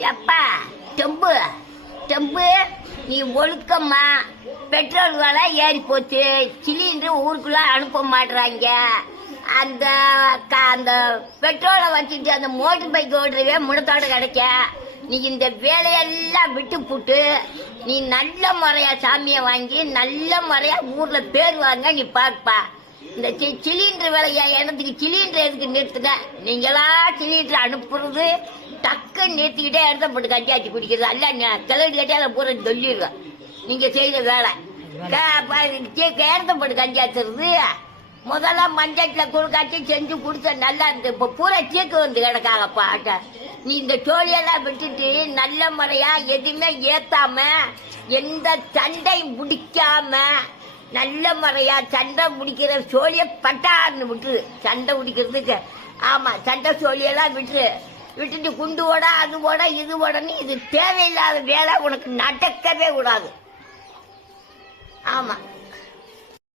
எப்பா டெம்பு டெம்பு நீ ஒழுக்கம்மா. பெட்ரோல் விலை ஏறி போச்சு. சிலிண்டர் ஊருக்குள்ள அனுப்ப மாட்டுறாங்க. அந்த அந்த பெட்ரோலை வச்சுட்டு அந்த மோட்டர் பைக் ஓடுறவே முடத்தோட கிடைக்க. நீ இந்த வேலையெல்லாம் விட்டு போட்டு நீ நல்ல முறையா சாமியை வாங்கி நல்ல முறையா ஊர்ல பேர் வாங்க நீ பாப்பா. இந்த சிலிண்டர் விலையா எனத்துக்கு சிலிண்டர் எதுக்கு நிறுத்துன? நீங்களா சிலிண்டர் அனுப்புறது டக்குன்னு நிறுத்திக்கிட்டே இடத்த போட்டு கஞ்சாச்சி குடிக்கிறது அல்ல. கிளறி கட்டி அதை பூரா சொல்லிடுவேன். நீங்க செய்த வேலை இடத்த போட்டு கஞ்சாச்சுறது. முதல்ல மஞ்சட்டில் குழுக்காச்சி செஞ்சு குடிச்ச நல்லா இருந்து. இப்ப பூரா சீக்கு வந்து கிடக்காகப்பா. நீ இந்த சோழியெல்லாம் விட்டுட்டு நல்ல முறையா எதுவுமே ஏத்தாம எந்த சண்டையும் முடிக்காம நல்ல முறையா சண்டை முடிக்கிற சோழிய பட்டான்னு விட்டுரு. சண்டை முடிக்கிறதுக்கு ஆமா சண்டை சோழியெல்லாம் விட்டுட்டு குண்டு ஓட அது ஓட இது ஓடன்னு இது தேவையில்லாத வேலை உனக்கு நடக்கவே கூடாது. ஆமா